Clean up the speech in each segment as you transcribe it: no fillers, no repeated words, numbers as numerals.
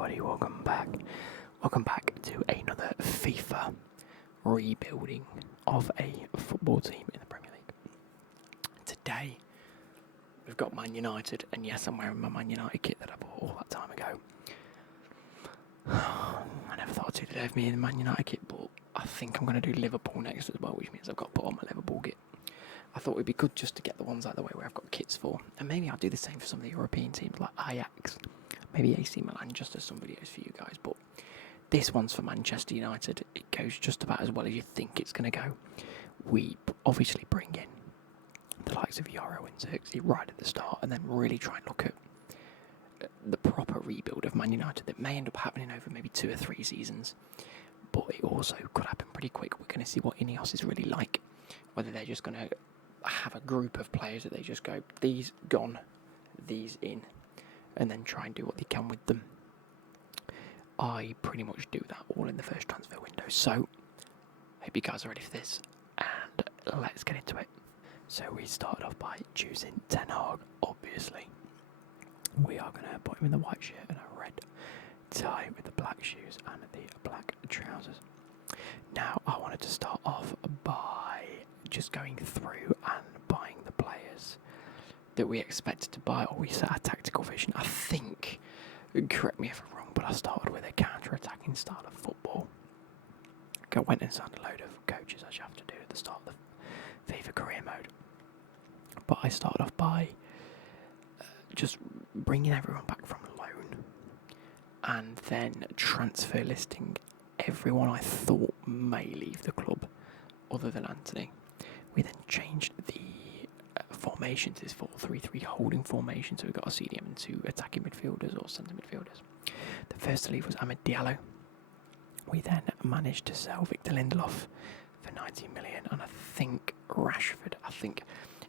everybody, welcome back. Welcome back to another FIFA rebuilding of a football team in the Premier League. Today, we've got Man United, and yes, I'm wearing my Man United kit that I bought all that time ago. I never thought I'd do the day of me in the Man United kit, but I think I'm going to do Liverpool next as well, which means I've got to put on my Liverpool kit. I thought it would be good just to get the ones out of the way where I've got kits for, and maybe I'll do the same for some of the European teams like Ajax. Maybe AC Milan, just as some videos for you guys, but this one's for Manchester United. It goes just about as well as you think it's going to go. We obviously bring in the likes of Yoro and Xerxes right at the start, and then really try and look at the proper rebuild of Man United that may end up happening over maybe 2 or 3 seasons, but it also could happen pretty quick. We're going to see what Ineos is really like, whether they're just going to have a group of players that they just go, these gone, these in, and then try and do what they can with them. I pretty much do that all in the first transfer window. So, hope you guys are ready for this, and let's get into it. So we started off by choosing Ten Hag, obviously. We are going to put him in the white shirt and a red tie with the black shoes and the black trousers. Now, I wanted to start off by just going through and buying the players that we expected to buy, or we set a tactical vision. I think, correct me if I'm wrong, but I started with a counter-attacking style of football. I went and signed a load of coaches, as you have to do at the start of the FIFA career mode. But I started off by just bringing everyone back from loan, and then transfer listing everyone I thought may leave the club, other than Anthony. We then changed the formation to this 4-3-3 holding formation, so we've got a CDM and 2 attacking midfielders or centre midfielders. The first to leave was Amad Diallo. We then managed to sell Victor Lindelof for 90 million, and I think Rashford,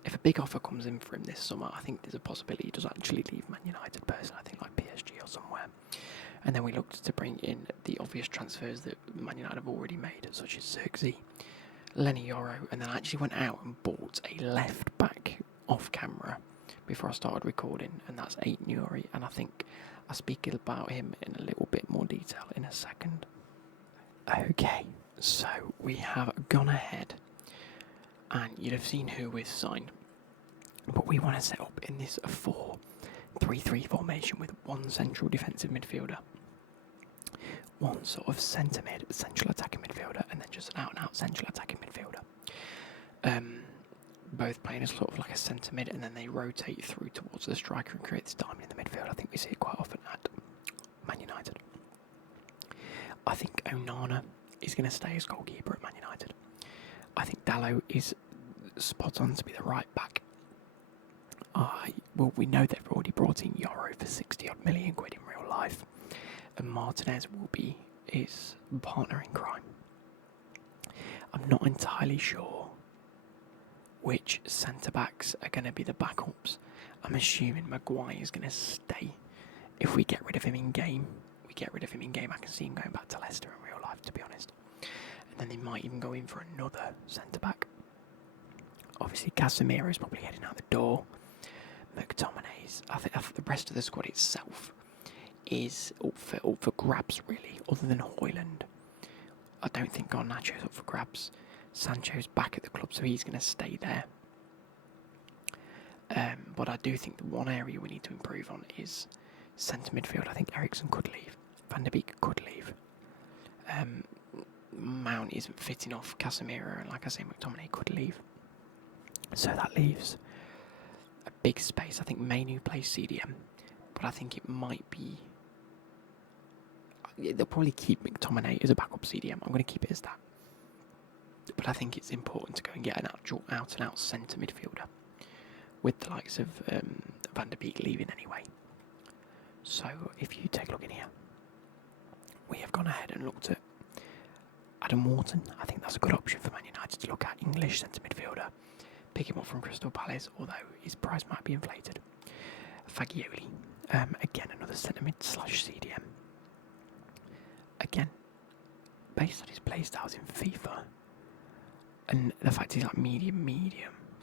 if a big offer comes in for him this summer, I think there's a possibility he does actually leave Man United personally, I think like PSG or somewhere. And then we looked to bring in the obvious transfers that Man United have already made, such as Xerxes, Lenny Yoro, and then I actually went out and bought a left back off camera before I started recording, and that's Eight Nuri, and I think I'll speak about him in a little bit more detail in a second. Okay, so we have gone ahead, and you'd have seen who we've signed, but we want to set up in this 4-3-3 formation with one central defensive midfielder, one sort of centre mid, central attacking midfielder, and then just an out-and-out central attacking midfielder. Both playing as sort of like a centre mid, and then they rotate through towards the striker and create this diamond in the midfield. I think we see it quite often at Man United. I think Onana is going to stay as goalkeeper at Man United. I think Dalot is spot on to be the right back. Well, we know they've already brought in Yoro for 60-odd million quid in real life, and Martinez will be his partner in crime. I'm not entirely sure which centre-backs are going to be the backups. I'm assuming Maguire is going to stay. If we get rid of him in game, I can see him going back to Leicester in real life, to be honest. And then they might even go in for another centre-back. Obviously, Casemiro is probably heading out the door. McTominay's, I think the rest of the squad itself is up for grabs, really, other than Højlund. I don't think Garnacho's up for grabs. Sancho's back at the club, so he's going to stay there. But I do think the one area we need to improve on is centre midfield. I think Eriksen could leave. Van der Beek could leave. Mount isn't fitting off Casemiro, and like I say, McTominay could leave. So that leaves a big space. I think Mainu plays CDM, but I think it might be... They'll probably keep McTominay as a backup CDM. I'm going to keep it as that. But I think it's important to go and get an actual out-and-out centre midfielder, with the likes of Van der Beek leaving anyway. So if you take a look in here, we have gone ahead and looked at Adam Wharton. I think that's a good option for Man United to look at. English centre midfielder. Pick him up from Crystal Palace, although his price might be inflated. Fagioli, again another centre mid / CDM. Again, based on his playstyles in FIFA, and the fact he's like medium,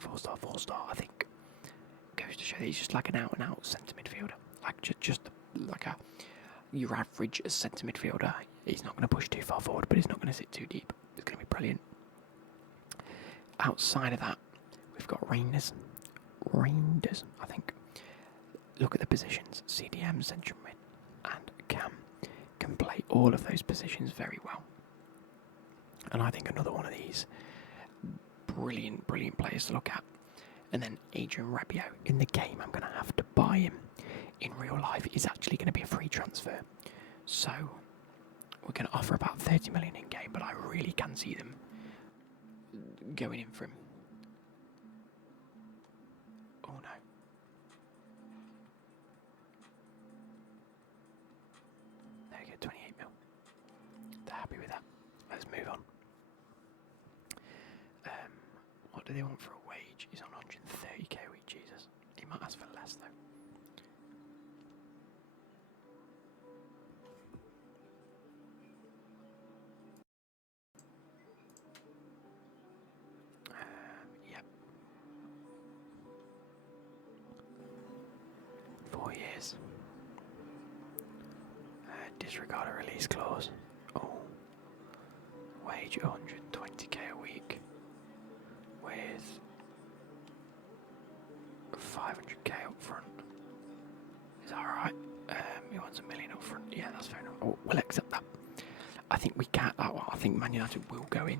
4-star, I think goes to show that he's just like an out-and-out centre midfielder, like just like a your average centre midfielder. He's not going to push too far forward, but he's not going to sit too deep. It's going to be brilliant. Outside of that, we've got Reinders, I think. Look at the positions. CDM, central mid, and Cam can play all of those positions very well. And I think another one of these brilliant players to look at. And then Adrian Rabiot. In the game, I'm going to have to buy him. In real life, he's actually going to be a free transfer. So, we're going to offer about 30 million in game, but I really can see them going in for him. Oh no. There we go, 28 mil. They're happy with that. Let's move on. What do they want for a wage? He's on 130k a week, Jesus. He might ask for less though. Yep. 4 years. Disregard a release clause. Oh. Wage 120k a week. With 500k up front. Is that alright? He wants $1 million up front. Yeah, that's fair enough. Oh, we'll accept that. I think we can't. I think Man United will go in.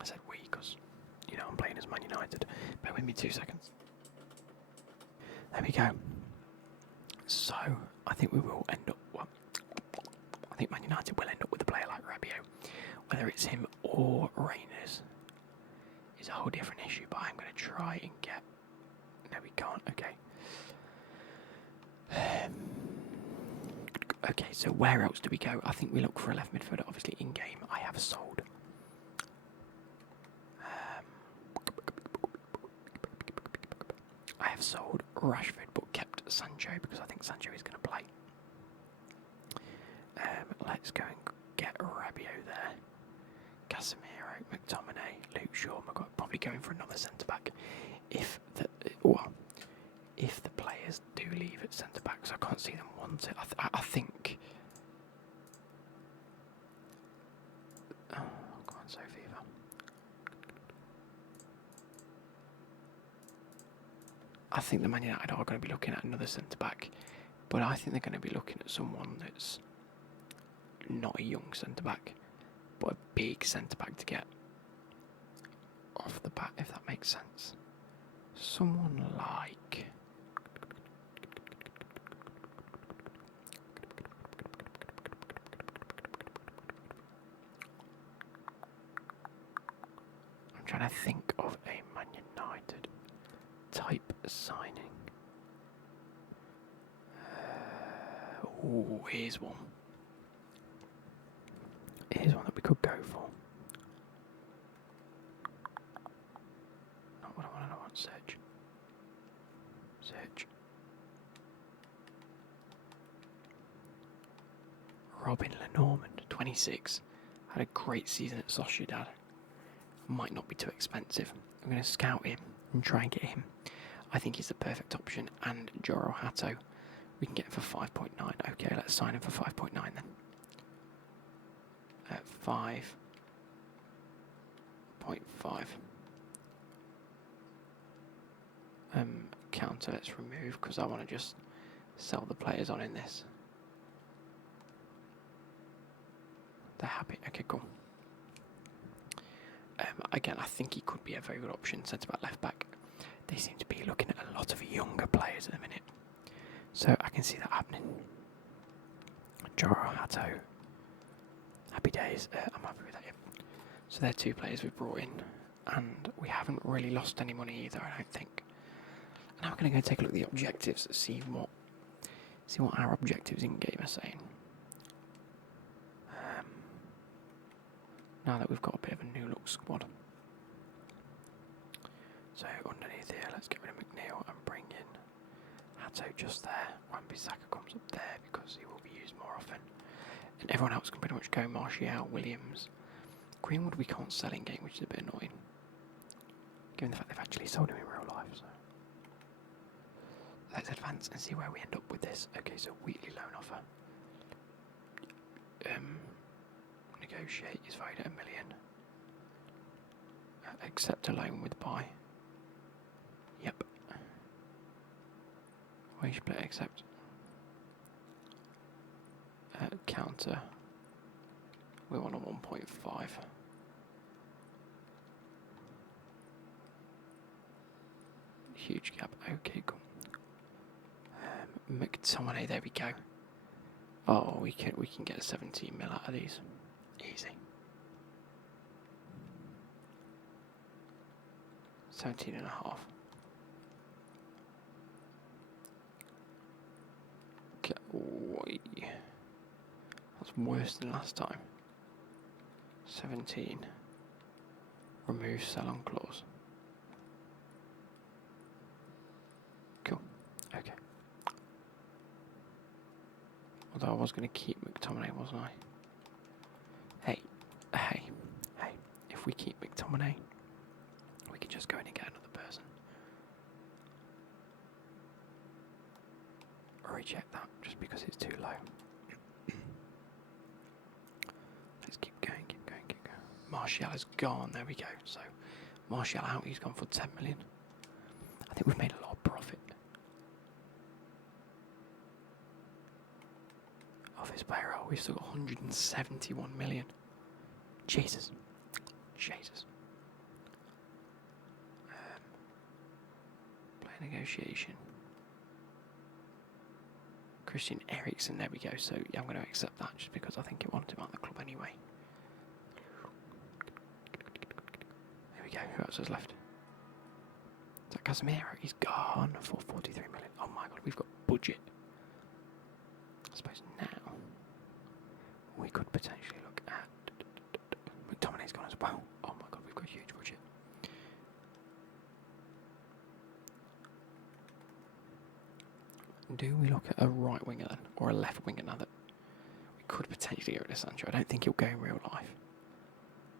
I said we because, you know, I'm playing as Man United. Bear with me 2 seconds. There we go. So, I think we will end up. Well, I think Man United will end up with a player like Rabiot. Whether it's him or Reinders is a whole different issue, but I'm going to try and get. No, we can't. Okay. Okay, so where else do we go? I think we look for a left midfielder. Obviously, in game, I have sold. I have sold Rashford, but kept Sancho because I think Sancho is going to play. Let's go and get Rabiot there. Casemiro, McTominay, Luke Shaw. I'm probably going for another centre back. If the players do leave at centre backs, I can't see them want it. I think. Oh, go on, Sophie. I think the Man United are going to be looking at another centre back, but I think they're going to be looking at someone that's not a young centre back, but a big centre back to get off the bat, if that makes sense. Someone like. I'm trying to think of a Man United type signing. Oh, here's one. Here's one that we could go for. Not what I want. Search. Robin Lenormand, 26. Had a great season at Sociedad. Might not be too expensive. I'm going to scout him and try and get him. I think he's the perfect option. And Joro Hato, we can get him for 5.9. Okay, let's sign him for 5.9 then. At 5.5. Counter, let's remove because I want to just sell the players on in this. They're happy. Okay, cool. Again, I think he could be a very good option, centre back, left back. They seem to be looking at a lot of younger players at the minute, so I can see that happening. Joro Hato, happy days. I'm happy with that. Yep. So they're 2 players we've brought in, and we haven't really lost any money either, I don't think. Now we're going to go take a look at the objectives, see what our objectives in game are saying. Now that we've got a bit of a new look squad. So underneath here, let's get rid of McNeil and bring in Hato just there. Wan-Bissaka comes up there because he will be used more often. And everyone else can pretty much go. Martial, Williams. Greenwood we can't sell in game, which is a bit annoying. Given the fact they've actually sold him in real life. So Let's advance and see where we end up with this. Okay, so weekly loan offer. Negotiate is valued at $1 million. Accept a loan with buy. Yep. Wage split accept. Counter. We want a 1.5. Huge gap. Okay, cool. McTominay, there we go. Oh, we can get 17 mil out of these. Easy. 17 and a half. Okay, that's worse than last time. 17. Remove sell-on clause. Cool. Okay. Although I was going to keep McTominay, wasn't I? Hey. If we keep McTominay, we can just go in and get another person. Or reject that, just because it's too low. Let's keep going. Martial is gone, there we go. So, Martial out, he's gone for 10 million. I think we've made a lot of profit. Of his payroll, we've still got 171 million. Jesus. Play negotiation. Christian Eriksen, there we go. So yeah, I'm going to accept that just because I think he wanted him out of the club anyway. There we go. Who else has left? Is that Casemiro? He's gone for 43 million. Oh my god, we've got budget. I suppose now we could potentially look at McTominay's gone as well. Oh my god, we've got a huge budget. Do we look at a right winger then, or a left winger now that we could potentially go to Sancho? I don't think he'll go in real life.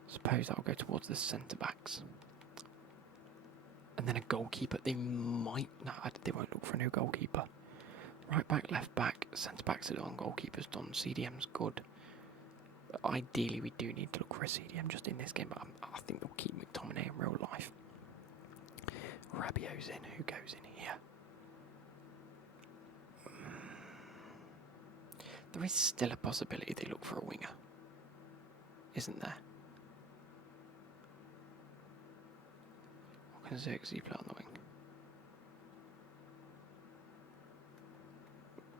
Suppose that'll go towards the centre backs. And then a goalkeeper. They might. No, they won't look for a new goalkeeper. Right back, left back, centre backs are done, goalkeeper's done, CDM's good. Ideally, we do need to look for a CDM just in this game, but I think they'll keep McTominay in real life. Rabiot's in. Who goes in here? There is still a possibility they look for a winger, isn't there? What can Xerxes play on the wing?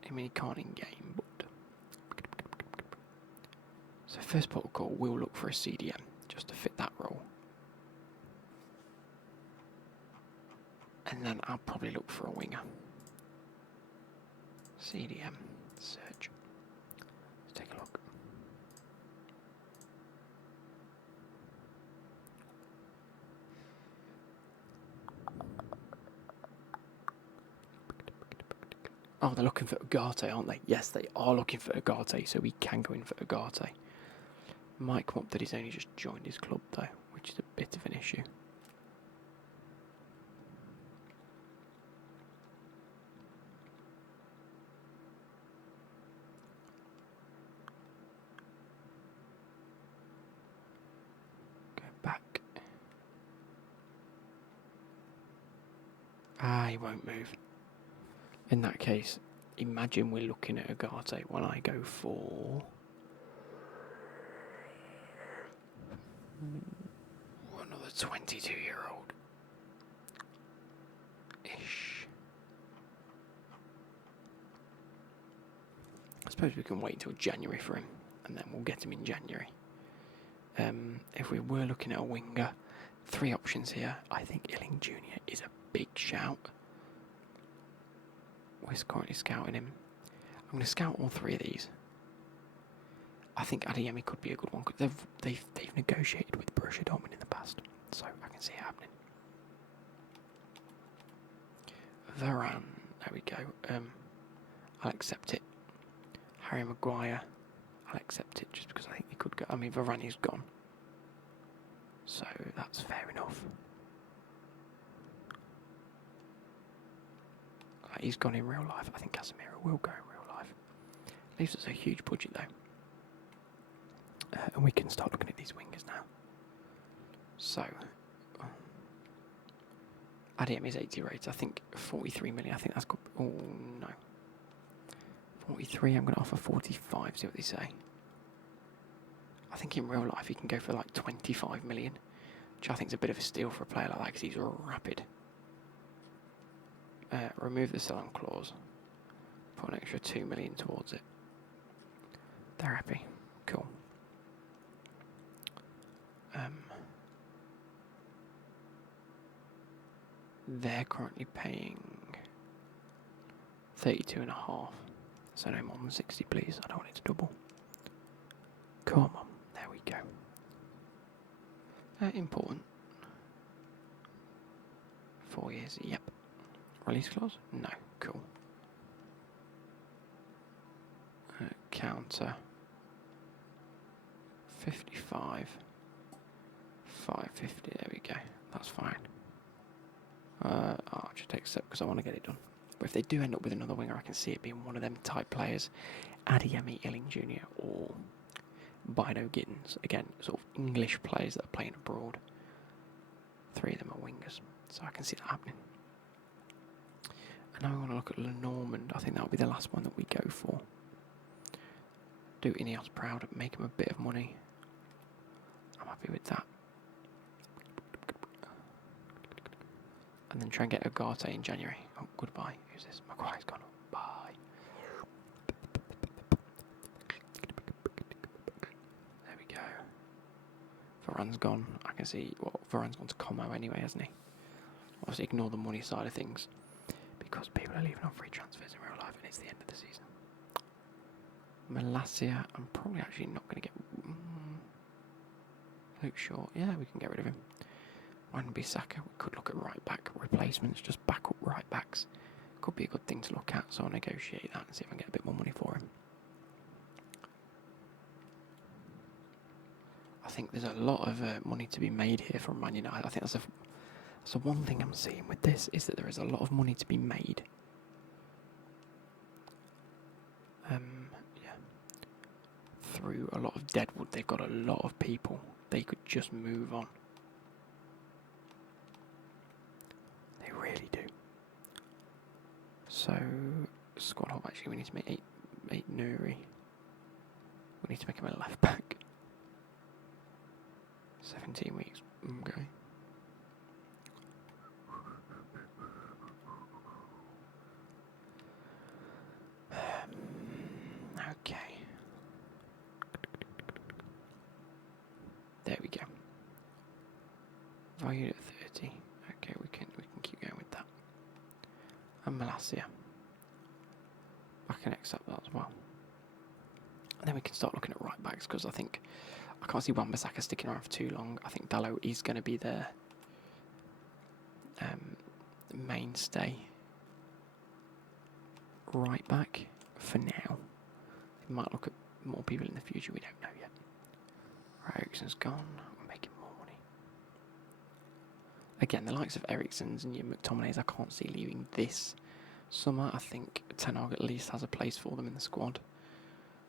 I mean, he can't in-game, but... So first port of call, we'll look for a CDM, just to fit that role. And then I'll probably look for a winger. CDM, search. Let's take a look. Oh, they're looking for Ugarte, aren't they? Yes, they are looking for Ugarte, so we can go in for Ugarte. Might come up that he's only just joined his club, though, which is a bit of an issue. Go back. Ah, he won't move. In that case, imagine we're looking at Ugarte when I go for... another 22-year-old-ish. I suppose we can wait until January for him, and then we'll get him in January. If we were looking at a winger, 3 options here. I think Illing Jr. is a big shout. We're currently scouting him. I'm going to scout all 3 of these. I think Adeyemi could be a good one because they've negotiated with Borussia Dortmund in the past, so I can see it happening. Varane, there we go. I'll accept it. Harry Maguire, I'll accept it just because I think he could go. I mean, Varane is gone, so that's fair enough. He's gone in real life. I think Casemiro will go in real life. Leaves us a huge budget though. And we can start looking at these wingers now. So, ADM is 80 rates. I think 43 million. I think that's good. Oh, no. 43, I'm going to offer 45, see what they say. I think in real life he can go for like 25 million, which I think is a bit of a steal for a player like that because he's rapid. Remove the sell-on clause. Put an extra 2 million towards it. They're happy. Cool. They're currently paying 32.5. So no more than 60, please. I don't want it to double. Come on, there we go. Important. 4 years, yep. Release clause? No, cool. Counter. 55. 550, there we go. That's fine. I'll just accept because I want to get it done. But if they do end up with another winger, I can see it being one of them type players. Adeyemi Illing Jr. or Bino Gittins. Again, sort of English players that are playing abroad. 3 of them are wingers. So I can see that happening. And now we want to look at Lenormand. I think that will be the last one that we go for. Do Ineos proud, make him a bit of money. I'm happy with that. And then try and get Ugarte in January. Oh, goodbye. Who's this? Maguire's gone. Bye. There we go. Varane's gone. I can see. Well, Varane's gone to Como anyway, hasn't he? Obviously, ignore the money side of things because people are leaving on free transfers in real life, and it's the end of the season. Malacia, I'm probably actually not going to get. Luke Shaw. Yeah, we can get rid of him. Wan-Bissaka, we could look at right back replacements, just back up right backs. Could be a good thing to look at, so I'll negotiate that and see if I can get a bit more money for him. I think there's a lot of money to be made here from Man United. I think that's the one thing I'm seeing with this, is that there is a lot of money to be made. Yeah. Through a lot of deadwood, they've got a lot of people. They could just move on. Really do. So, squad hop, actually, we need to make 8 Nuri. We need to make him a left back. 17 weeks. Okay. Okay. There we go. Valued at 30. Okay, we can keep going with that. And Malacia. I can accept that as well. And then we can start looking at right backs because I can't see Wan-Bissaka sticking around for too long. I think Dalot is going to be their mainstay right back for now. We might look at more people in the future. We don't know yet. Right, Eriksen's gone. We're making more money. Again, the likes of Eriksen's and your McTominays, I can't see leaving this summer. I think Ten Hag at least has a place for them in the squad.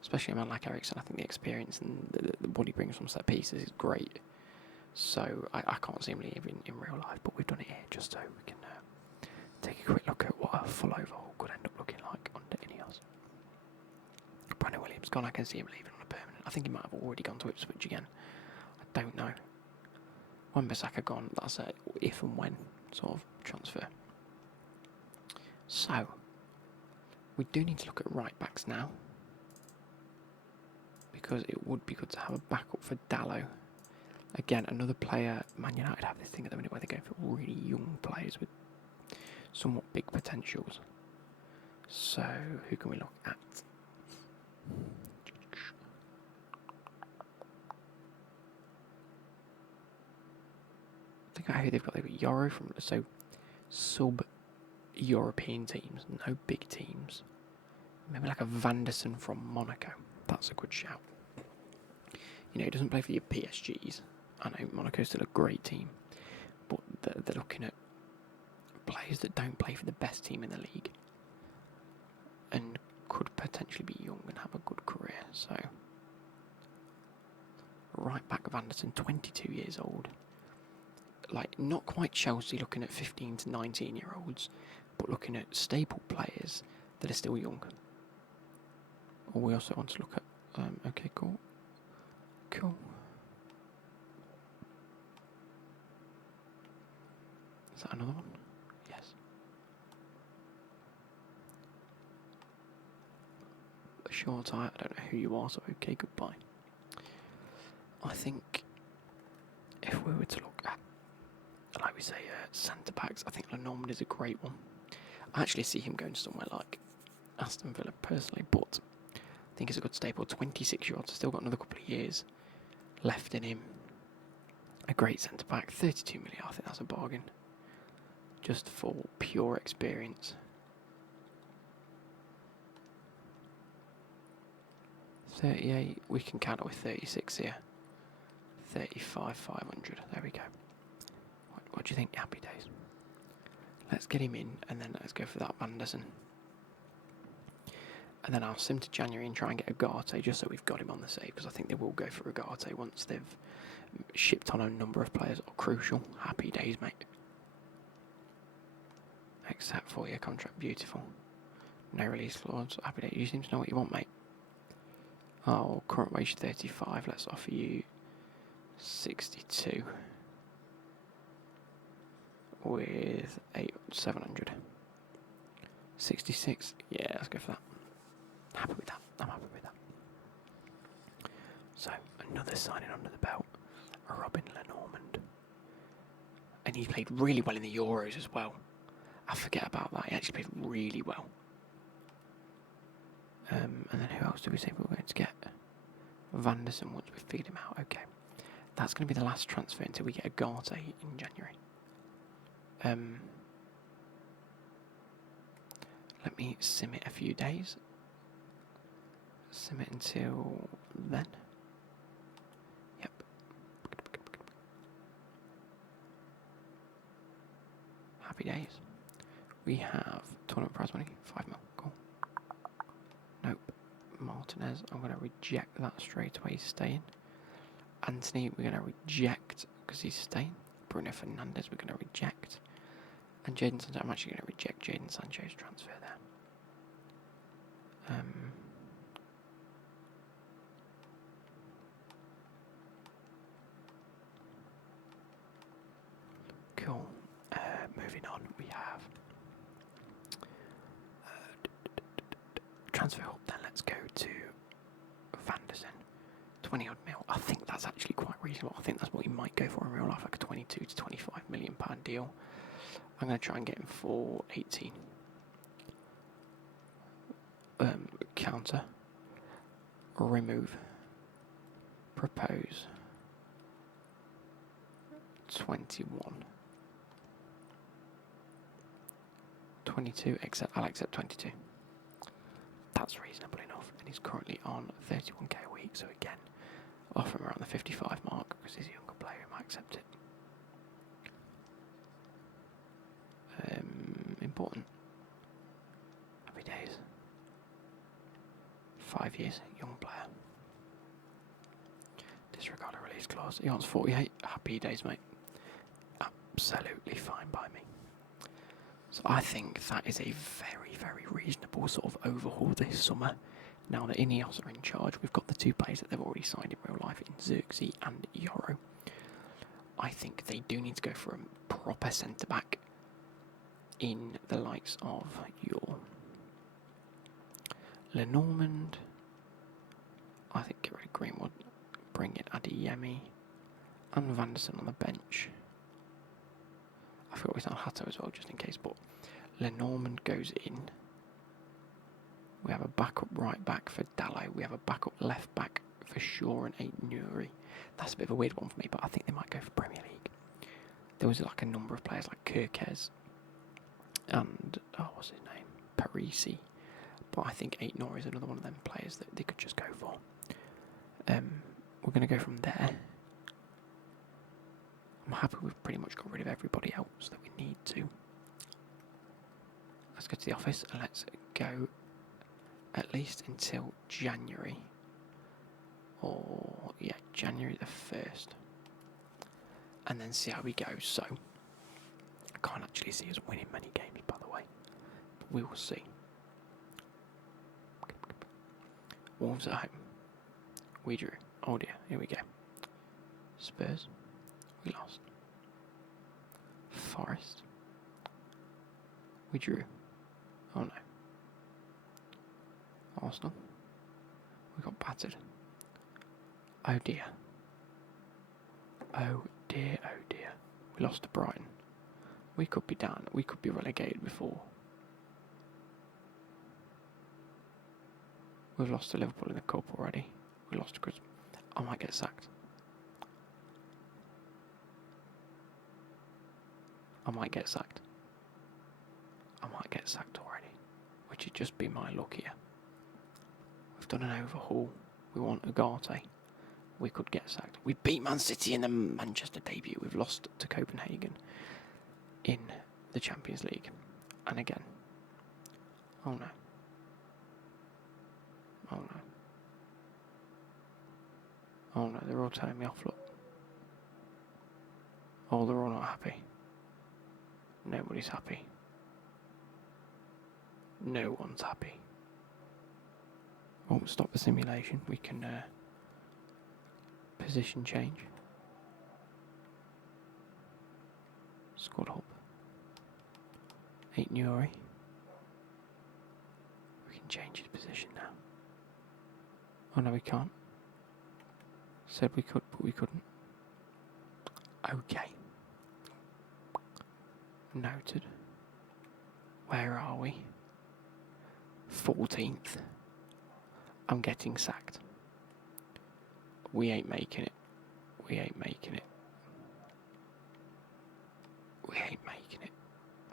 Especially a man like Eriksen. I think the experience and what he brings from set pieces is great. So I can't see him leaving in real life, but we've done it here just so we can take a quick look at what a full overhaul could end up looking like under Ineos. Brandon Williams gone. I can see him leaving on a permanent. I think he might have already gone to Ipswich again. I don't know. Wan-Bissaka gone. That's a if and when sort of transfer. So we do need to look at right backs now, because it would be good to have a backup for Dalot. Again, another player. Man United have this thing at the minute where they go for really young players with somewhat big potentials. So who can we look at? Think about who they've got. They've got Yoro from sub-European teams, no big teams. Maybe like a Vanderson from Monaco. That's a good shout. You know, he doesn't play for your PSGs. I know Monaco's still a great team, but they're looking at players that don't play for the best team in the league. and could potentially be young and have a good career. So, right back of Anderson, 22 years old. Like, not quite Chelsea looking at 15 to 19-year-olds, but looking at stable players that are still young. Or we also want to look at... okay, cool. Cool. Is that another one? Yes. Short eye, I don't know who you are, so okay, goodbye. I think if we were to look at, like we say, centre backs, I think Lenormand is a great one. I actually see him going somewhere like Aston Villa personally, but I think he's a good staple. 26-year-old, still got another couple of years left in him. A great centre back, 32 million. I think that's a bargain, just for pure experience. 38. We can counter with 36 here. 35, 500. There we go. What do you think? Happy days. Let's get him in, and then let's go for that Vanderson. And then I'll sim to January and try and get Ugarte, just so we've got him on the save, because I think they will go for Ugarte once they've shipped on a number of players that are crucial. Happy days, mate. Except for your contract, beautiful. No release clause, happy days. You seem to know what you want, mate. Oh, current wage 35. Let's offer you 62 with 700. 66. Yeah, let's go for that. Happy with that. I'm happy with that. So another signing under the belt, Robin Lenormand, and he played really well in the Euros as well. I forget about that. He actually played really well. And then who else do we say we were going to get? Vanderson once we figured him out. Okay. That's going to be the last transfer until we get Ugarte in January. Let me sim it a few days. Sim it until then. Yep. Happy days. We have tournament prize money, 5 mil. Cool. Nope. Martinez, I'm going to reject that straight away. He's staying. Anthony, we're going to reject because he's staying. Bruno Fernandes, we're going to reject. And Jadon Sancho, I'm actually going to reject Jadon Sancho's transfer there. Cool. Moving on, we have transfer hub. Then let's go to Vanderson. 20 odd mil. I think that's actually quite reasonable. I think that's what he might go for in real life, like a 22 to 25 million pound deal. I'm going to try and get him for 18. Counter. Remove. Propose. 21. 22. I'll accept 22. That's reasonable enough. And he's currently on 31k a week. So again, I'll offer him around the 55 mark because he's a younger player. He might accept it. Important. Happy days. 5 years, young player. Disregard a release clause. He wants 48. Happy days, mate. Absolutely fine by me. So I think that is a very, very reasonable sort of overhaul this summer. Now that Ineos are in charge, we've got the two players that they've already signed in real life in Xerxes and Yoro. I think they do need to go for a proper centre-back in the likes of your Lenormand. I think get rid of Greenwood, bring in Adeyemi and Vanderson on the bench. I forgot we signed Hato as well, just in case, but Lenormand goes in. We have a backup right back for Dallo. We have a backup left back for Shaw and Aït-Nouri. That's a bit of a weird one for me, but I think they might go for Premier League. There was like a number of players like Kirkez and, what's his name? Parisi. But I think Aït-Nouri is another one of them players that they could just go for. We're going to go from there. I'm happy we've pretty much got rid of everybody else that we need to. Let's go to the office and let's go at least until January. Or, yeah, January the 1st. And then see how we go. So, I can't actually see us winning many games, by the way. But we will see. Wolves at home. We drew. Oh dear, here we go. Spurs. We lost. Forest. We drew. Oh no. Arsenal. We got battered. Oh dear. Oh dear, oh dear. We lost to Brighton. We could be down. We could be relegated before. We've lost to Liverpool in the Cup already. We lost to Chris. I might get sacked. I might get sacked. I might get sacked already. Which would just be my luck here. We've done an overhaul. We want Ugarte. We could get sacked. We beat Man City in the Manchester debut. We've lost to Copenhagen in the Champions League. And again. Oh no. Oh no. Oh no, they're all telling me off, look. Oh, they're all not happy. Nobody's happy. No one's happy. Oh, stop the simulation. We can position change. Squad hub. 8 Nuri. We can change his position now. Oh no, we can't. Said we could, but we couldn't. Okay. Noted. Where are we? 14th. I'm getting sacked. We ain't making it. We ain't making it. We ain't making it.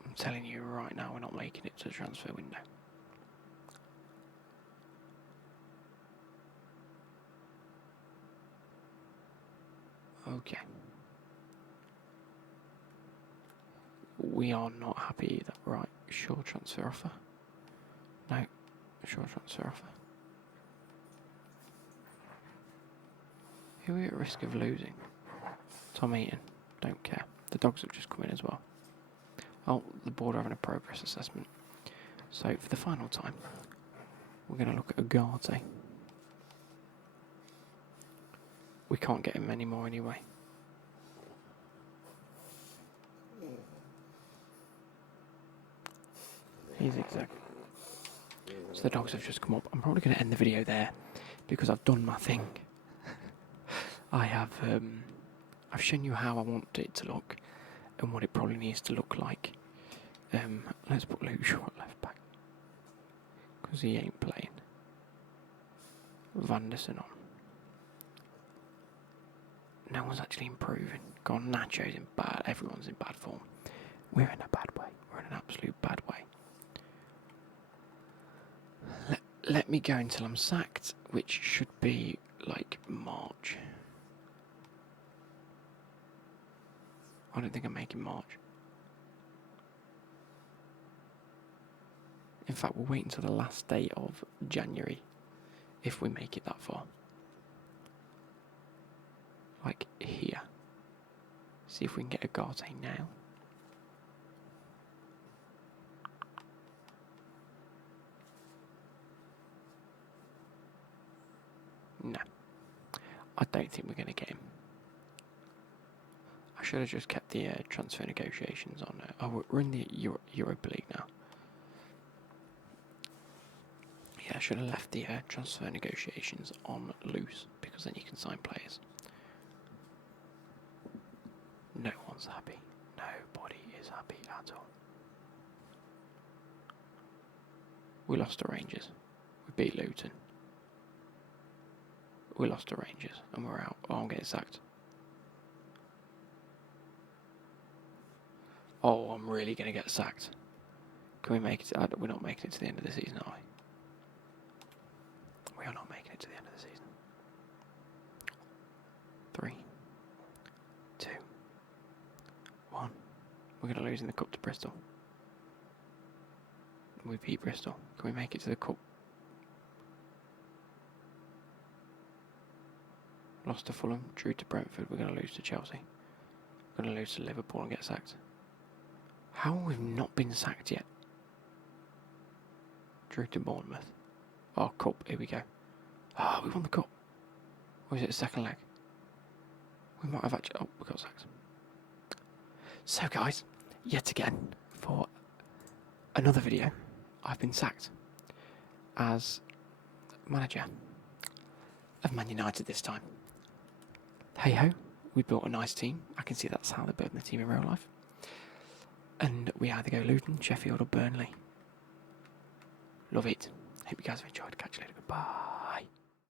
I'm telling you right now, we're not making it to the transfer window. Okay. We are not happy either. Right, sure transfer offer. No, sure transfer offer. Who are we at risk of losing? Tom Eaton. Don't care. The dogs have just come in as well. Oh, the board are having a progress assessment. So for the final time, we're going to look at Ugarte. We can't get him anymore anyway. He's exact. So the dogs have just come up. I'm probably going to end the video there because I've done my thing. I have I've shown you how I want it to look and what it probably needs to look like. Let's put Luke Shaw at left back because he ain't playing. Vanderson on. No one's actually improving. God, Nacho's in bad. Everyone's in bad form. We're in a bad way. We're in an absolute bad way. Let me go until I'm sacked, which should be like March. I don't think I'm making March. In fact, we'll wait until the last day of January if we make it that far. Like here. See if we can get Ugarte now. No. I don't think we're going to get him. I should have just kept the transfer negotiations on. Oh, we're in the Europa League now. Yeah, I should have left the transfer negotiations on loose because then you can sign players. No one's happy. Nobody is happy at all. We lost to Rangers. We beat Luton. We lost to Rangers and we're out. Oh, I'm getting sacked. Oh, I'm really going to get sacked. Can we make it? We're not making it to the end of the season, are we? We are not making it to the end of the season. 3, 2, 1. We're going to lose in the cup to Bristol. We beat Bristol. Can we make it to the cup? Lost to Fulham, drew to Brentford. We're going to lose to Chelsea. We're going to lose to Liverpool and get sacked. How have we not been sacked yet? Drew to Bournemouth. Oh, cup. Here we go. Oh, we won the cup. Or is it a second leg? We might have actually... Oh, we got sacked. So, guys, yet again, for another video, I've been sacked as manager of Man United this time. Hey ho, we built a nice team. I can see that's how they're building the team in real life. And we either go Luton, Sheffield or Burnley. Love it. Hope you guys have enjoyed. Catch you later. Goodbye.